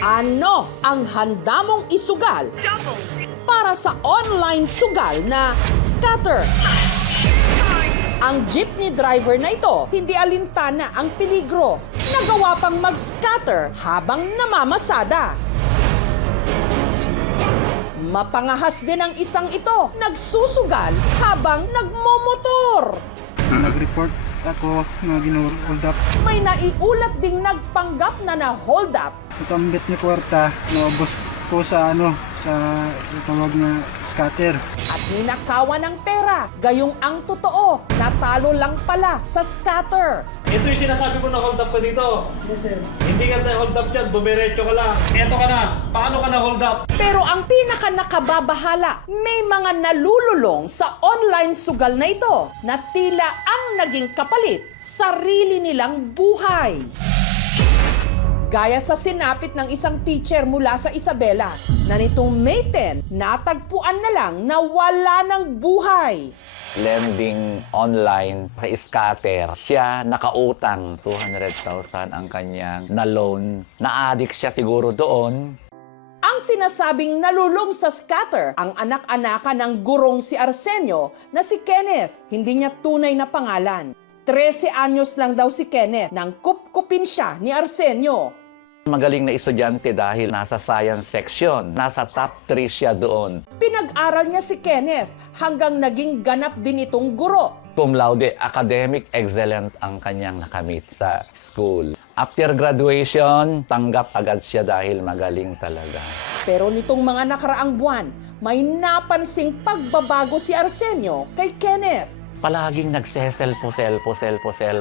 Ano ang handa mong isugal para sa online sugal na scatter? Ang jeepney driver na ito, hindi alintana ang peligro. Nagawa pang mag-scatter habang namamasada. Mapangahas din ang isang ito, nagsusugal habang nagmomotor. Nag-report ako na gino-hold up. May naiulat ding nagpanggap na na-hold up. Ito ang bet ni Kwarta, naubos ko sa sa tawag na scatter. At ninakawan ng pera, gayong ang totoo, natalo lang pala sa scatter. Ito yung sinasabi ko na hold up ka dito. Yes, sir. Hindi ka na hold up dyan, dumiretso ka lang. Eto ka na, paano ka na hold up? Pero ang pinaka nakababahala, may mga nalululong sa online sugal na ito na tila ang naging kapalit, sarili nilang buhay. Gaya sa sinapit ng isang teacher mula sa Isabela na nitong May 10, natagpuan na lang na wala ng buhay. Lending online kay scatter. Siya nakautang 200,000 ang kanyang na-loan. Na-addict siya siguro doon. Ang sinasabing nalulong sa scatter, ang anak-anakan ng gurong si Arsenio na si Kenneth, hindi niya tunay na pangalan. 13 anyos lang daw si Kenneth nang kupkupin siya ni Arsenio. Magaling na estudyante dahil nasa science section. Nasa top 3 siya doon. Pinag-aral niya si Kenneth hanggang naging ganap din itong guro. Cum laude, academic excellent ang kanyang nakamit sa school. After graduation, tanggap agad siya dahil magaling talaga. Pero nitong mga nakaraang buwan, may napansing pagbabago si Arsenio kay Kenneth. Palaging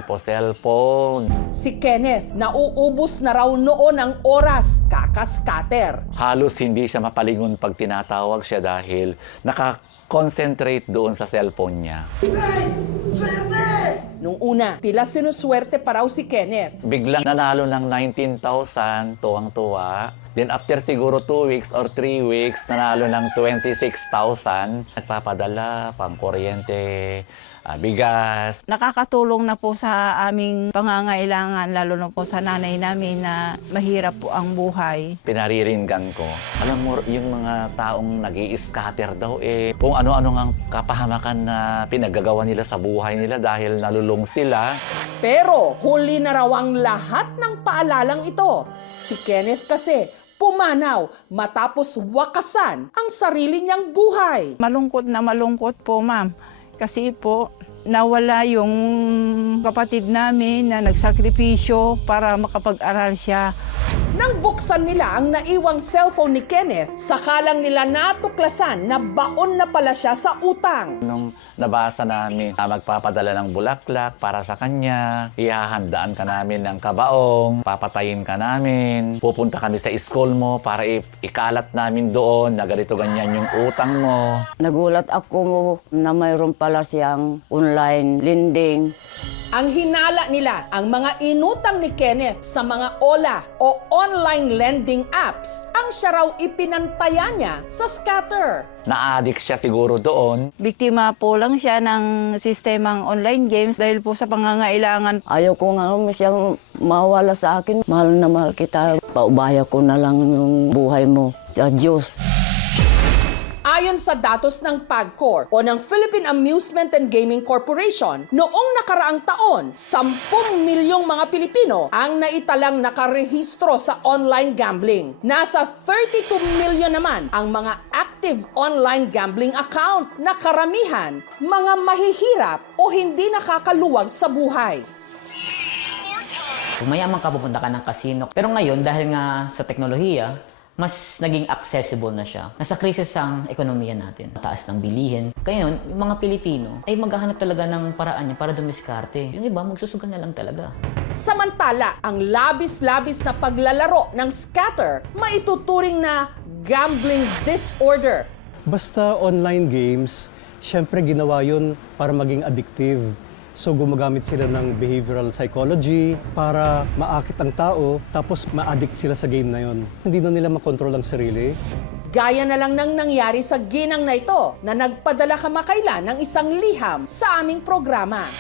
cellphone. Si Kenneth, nauubos na raw noon ang oras, kaka-scatter. Halos hindi siya mapalingon pag tinatawag siya dahil naka-concentrate doon sa cellphone niya. Nung una, tila sinuswerte pa raw si Kenneth. Biglang nanalo ng 19,000, tuwang-tuwa. Then after siguro 2 weeks or 3 weeks, nanalo ng 26,000. Nagpapadala, pangkuryente, bigas. Nakakatulong na po sa aming pangangailangan, lalo na po sa nanay namin na mahirap po ang buhay. Pinariringgan ko. Alam mo, yung mga taong nag-i-scatter daw kung ano-ano ang kapahamakan na pinaggagawa nila sa buhay nila dahil nalulung sila. Pero huli na raw ang lahat ng paalalang ito. Si Kenneth kasi pumanaw matapos wakasan ang sarili niyang buhay. Malungkot na malungkot po, ma'am. Kasi po, nawala yung kapatid namin na nagsakripisyo para makapag-aral siya. Nang buksan nila ang naiwang cellphone ni Kenneth, sakalang nila natuklasan na baon na pala siya sa utang. Nung nabasa namin na magpapadala ng bulaklak para sa kanya, ihahandaan ka namin ng kabaong, papatayin ka namin, pupunta kami sa school mo para ikalat namin doon na ganito ganyan yung utang mo. Nagulat ako na mayroon pala siyang online lending. Ang hinala nila ang mga inutang ni Kenneth sa mga OLA o online lending apps ang siya raw ipinantaya niya sa scatter. Na-addict siya siguro doon. Biktima po lang siya ng sistemang online games dahil po sa pangangailangan. Ayaw ko nga siyang mawala sa akin. Mahal na mahal kita. Paubaya ko na lang yung buhay mo sa Diyos. Ayon sa datos ng PAGCOR o ng Philippine Amusement and Gaming Corporation, noong nakaraang taon, 10 milyong mga Pilipino ang naitalang nakarehistro sa online gambling. Nasa 32 million naman ang mga active online gambling account na karamihan mga mahihirap o hindi nakakaluwag sa buhay. Mayaman ka, pupunta ka ng casino. Pero ngayon, dahil nga sa teknolohiya, mas naging accessible na siya. Nasa krisis ang ekonomiya natin. Mataas ng bilihin. Kaya yun, yung mga Pilipino ay maghahanap talaga ng paraan niya para dumiskarte. Yung iba, magsusugal na lang talaga. Samantala, ang labis-labis na paglalaro ng scatter maituturing na gambling disorder. Basta online games, syempre ginawa yun para maging addictive. So gumagamit sila ng behavioral psychology para maakit ang tao, tapos ma-addict sila sa game na yon. Hindi na nila makontrol ang sarili. Gaya na lang nang nangyari sa ginang na ito na nagpadala kamakailan ng isang liham sa aming programa.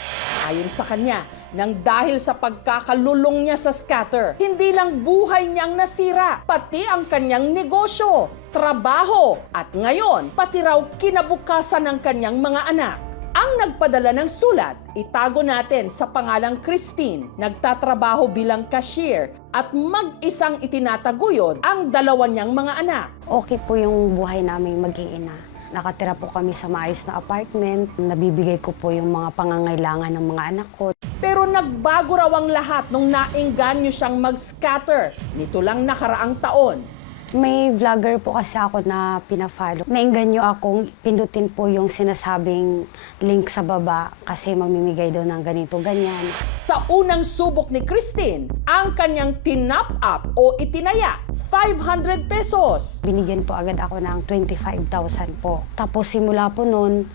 Ayon sa kanya, nang dahil sa pagkakalulong niya sa scatter. Hindi lang buhay niyang nasira, pati ang kanyang negosyo, trabaho, at ngayon, pati raw kinabukasan ng kanyang mga anak. Ang nagpadala ng sulat, itago natin sa pangalang Christine, nagtatrabaho bilang cashier at mag-isang itinataguyod ang dalawa niyang mga anak. Okay po yung buhay namin mag-iina. Nakatira po kami sa maayos na apartment. Nabibigay ko po yung mga pangangailangan ng mga anak ko. Pero nagbago raw ang lahat nung naengganyo siyang mag-scatter nito lang nakaraang taon. May vlogger po kasi ako na pina-follow. Nainganyo akong pindutin po yung sinasabing link sa baba kasi mamimigay daw ng ganito, ganyan. Sa unang subok ni Christine, ang kanyang tinap up o itinaya, 500 pesos. Binigyan po agad ako ng 25,000 po. Tapos simula po noon,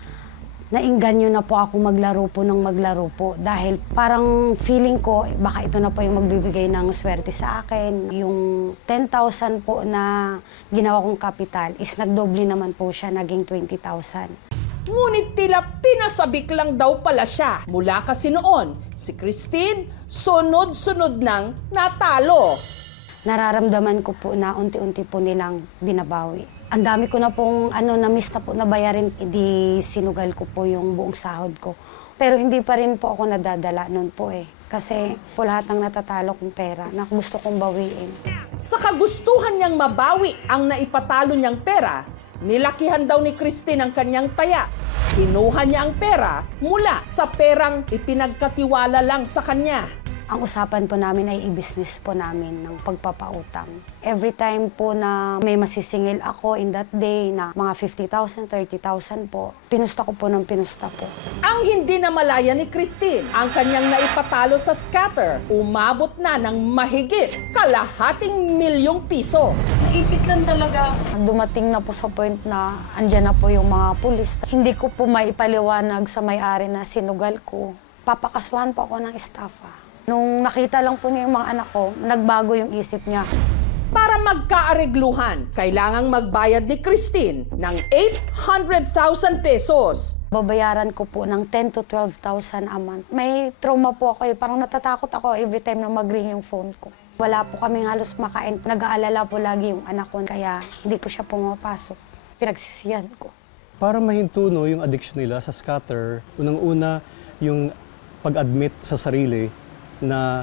nainganyo na po ako maglaro po dahil parang feeling ko baka ito na po yung magbibigay ng swerte sa akin. Yung 10,000 po na ginawa kong kapital is nagdoble naman po siya, naging 20,000. Ngunit tila pinasabik lang daw pala siya. Mula kasi noon, si Christine sunod-sunod nang natalo. Nararamdaman ko po na unti-unti po nilang binabawi. Ang dami ko na pong na-miss na po na bayarin, hindi sinugal ko po yung buong sahod ko. Pero hindi pa rin po ako nadadala noon po eh. Kasi po lahat ng natatalo kong pera na gusto kong bawiin. Sa kagustuhan niyang mabawi ang naipatalo niyang pera, nilakihan daw ni Christine ang kanyang taya. Kinuha niya ang pera mula sa perang ipinagkatiwala lang sa kanya. Ang usapan po namin ay i-business po namin ng pagpapautang. Every time po na may masisingil ako in that day na mga 50,000, 30,000 po, pinusta ko po ng pinusta po. Ang hindi na malaya ni Christine, ang kanyang naipatalo sa scatter, umabot na ng mahigit kalahating milyong piso. Naipit lang talaga. Dumating na po sa point na andyan na po yung mga pulis. Hindi ko po maipaliwanag sa may-ari na sinugal ko. Papakasuhan po ako ng estafa. Nung nakita lang po niya yung mga anak ko, nagbago yung isip niya. Para magkaaregluhan, kailangang magbayad ni Christine ng 800,000 pesos. Babayaran ko po ng 10 to 12,000 a month. May trauma po ako eh. Parang natatakot ako every time na mag-ring yung phone ko. Wala po kaming halos makain. Nag-aalala po lagi yung anak ko, kaya hindi po siya pumapasok. Pinagsisiyan ko. Para mahinto no, yung addiction nila sa scatter, unang-una yung pag-admit sa sarili na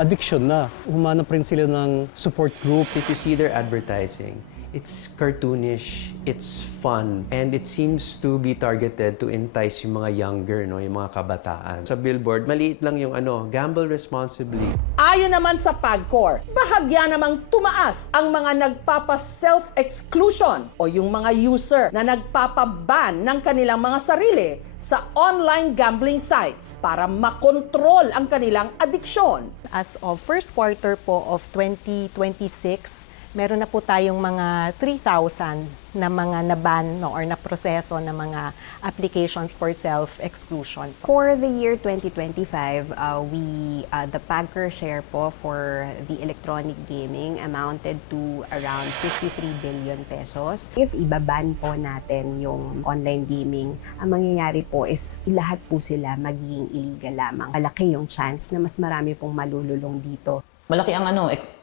addiction na. Humanap rin sila ng support group. If you see their advertising, it's cartoonish, it's fun, and it seems to be targeted to entice yung mga younger, no, yung mga kabataan. Sa billboard, maliit lang yung gamble responsibly. Ayon naman sa PAGCOR, bahagya namang tumaas ang mga nagpapa-self-exclusion o yung mga user na nagpapaban ng kanilang mga sarili sa online gambling sites para makontrol ang kanilang adiksyon. As of first quarter po of 2026, meron na po tayong mga 3,000 na mga naban or na proseso na mga applications for self-exclusion. For the year 2025, the PAGCOR share po for the electronic gaming amounted to around 53 billion pesos. If ibaban po natin yung online gaming, ang mangyayari po is lahat po sila magiging illegal lamang. Malaki yung chance na mas marami pong malululong dito. Malaki ang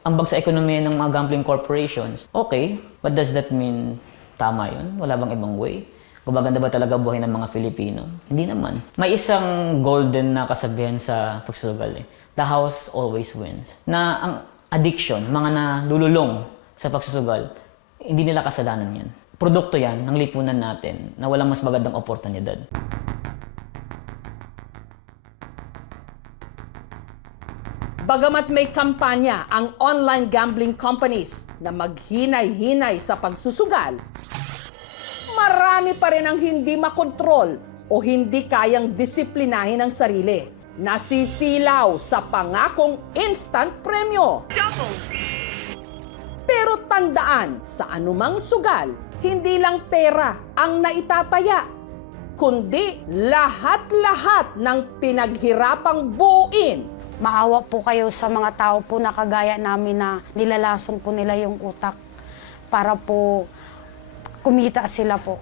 ambag sa ekonomiya ng mga gambling corporations. Okay, what does that mean? Tama yun? Wala bang ibang way? Gumaganda ba talaga buhay ng mga Filipino? Hindi naman. May isang golden na kasabihan sa pagsusugal eh. The house always wins. Na ang addiction, mga nalululong sa pagsusugal, hindi nila kasalanan yan. Produkto yan ng lipunan natin na walang mas magandang oportunidad. Bagamat may kampanya ang online gambling companies na maghinay-hinay sa pagsusugal, marami pa rin ang hindi makontrol o hindi kayang disiplinahin ang sarili. Nasisilaw sa pangakong instant premyo. Pero tandaan, sa anumang sugal, hindi lang pera ang naitataya, kundi lahat-lahat ng pinaghirapang buuin. Maawa po kayo sa mga tao po na kagaya namin na nilalason po nila yung utak para po kumita sila po.